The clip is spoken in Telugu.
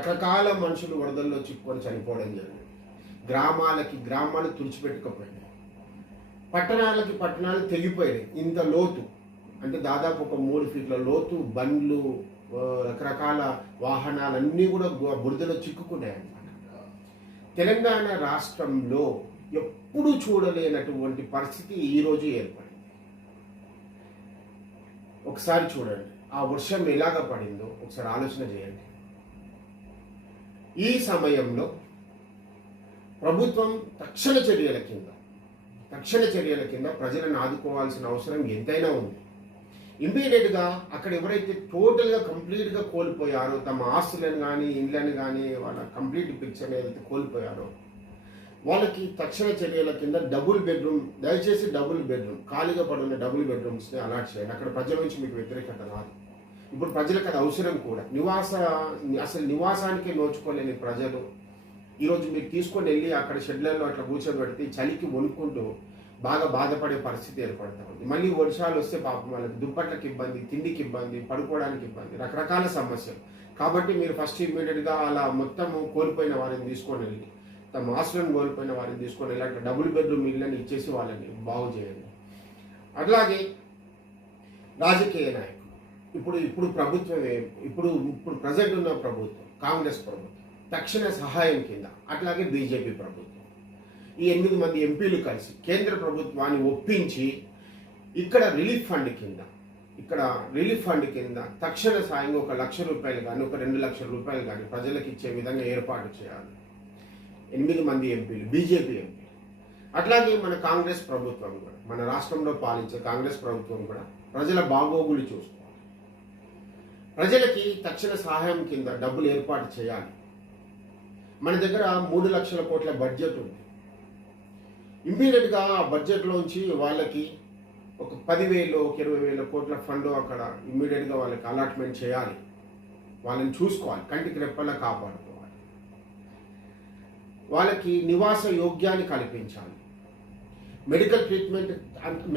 రకరకాల మనుషులు వరదల్లో చిక్కుకొని చనిపోవడం జరిగింది. గ్రామాలకి గ్రామాలు తుడిచిపెట్టుకపోయినాయి. పట్టణాలకి పట్టణాలు తెగిపోయినాయి. ఇంత లోతు అంటే దాదాపు ఒక మూడు ఫీట్ల లోతు బండ్లు రకరకాల వాహనాలన్నీ కూడా బురదలో చిక్కుకున్నాయి అన్నమాట. తెలంగాణ రాష్ట్రంలో ఎప్పుడూ చూడలేనటువంటి పరిస్థితి ఈరోజు ఏర్పడింది. ఒకసారి చూడండి. ఆ వర్షం ఎలాగ పడిందో ఒకసారి ఆలోచన చేయండి. ఈ సమయంలో ప్రభుత్వం తక్షణ చర్యల కింద తక్షణ చర్యల కింద ప్రజలను ఆదుకోవాల్సిన అవసరం ఎంతైనా ఉంది. ఇమ్మీడియట్గా అక్కడ ఎవరైతే టోటల్గా కంప్లీట్గా కోల్పోయారో తమ ఆస్తులను కానీ ఇండ్లను కానీ వాళ్ళ కంప్లీట్ పిక్చర్ ఏదైతే కోల్పోయారో వాళ్ళకి తక్షణ చర్యల కింద డబుల్ బెడ్రూమ్ దయచేసి డబుల్ బెడ్రూమ్ ఖాళీగా పడున్న డబుల్ బెడ్రూమ్స్ని అలాట్ చేయండి. అక్కడ ప్రజల నుంచి మీకు వ్యతిరేకత రాదు. ఇప్పుడు ప్రజలకు అది అవసరం కూడా. నివాస అసలు నివాసానికి నోచుకోలేని ప్రజలు. ఈరోజు మీరు తీసుకొని వెళ్ళి అక్కడ షెడ్లలో అట్లా కూర్చోబెడితే చలికి వణుకుంటూ బాగా బాధపడే పరిస్థితి ఏర్పడతా ఉంది. మళ్ళీ వర్షాలు వస్తే పాపం వాళ్ళకి దుప్పట్లకి ఇబ్బంది తిండికి ఇబ్బంది పడుకోవడానికి ఇబ్బంది రకరకాల సమస్యలు. కాబట్టి మీరు ఫస్ట్ ఇమ్మీడియట్గా అలా మొత్తం కోల్పోయిన వారిని తీసుకొని వెళ్ళి తమ ఆస్తులను కోల్పోయిన వారిని తీసుకొని వెళ్ళి అట్లా డబుల్ బెడ్రూమ్ ఇళ్ళని ఇచ్చేసి వాళ్ళని బాగు చేయండి. అట్లాగే రాజకీయ నాయకులు. ఇప్పుడు ఇప్పుడు ప్రభుత్వం ఇప్పుడు ఇప్పుడు ప్రజెంట్ ఉన్న ప్రభుత్వం కాంగ్రెస్ ప్రభుత్వం తక్షణ సహాయం కింద అట్లాగే బీజేపీ ప్రభుత్వం. ఈ ఎనిమిది మంది ఎంపీలు కలిసి కేంద్ర ప్రభుత్వాన్ని ఒప్పించి ఇక్కడ రిలీఫ్ ఫండ్ కింద ఇక్కడ రిలీఫ్ ఫండ్ కింద తక్షణ సాయం ఒక లక్ష రూపాయలు కానీ ఒక రెండు లక్షల రూపాయలు కానీ ప్రజలకు ఇచ్చే విధంగా ఏర్పాటు చేయాలి. ఎనిమిది మంది ఎంపీలు బీజేపీ ఎంపీలు. అట్లాగే మన కాంగ్రెస్ ప్రభుత్వం కూడా మన రాష్ట్రంలో పాలించే కాంగ్రెస్ ప్రభుత్వం కూడా ప్రజల బాగోగులు చూస్తుంది ప్రజలకి తక్షణ సహాయం కింద డబ్బులు ఏర్పాటు చేయాలి. మన దగ్గర మూడు లక్షల కోట్ల బడ్జెట్ ఉంది. ఇమ్మీడియట్గా ఆ బడ్జెట్లోంచి వాళ్ళకి ఒక పదివేలు ఒక ఇరవై వేల కోట్ల ఫండ్ అక్కడ ఇమ్మీడియట్గా వాళ్ళకి అలాట్మెంట్ చేయాలి. వాళ్ళని చూసుకోవాలి కంటికి రెప్పలా కాపాడుకోవాలి. వాళ్ళకి నివాస యోగ్యాన్ని కల్పించాలి. Medical treatment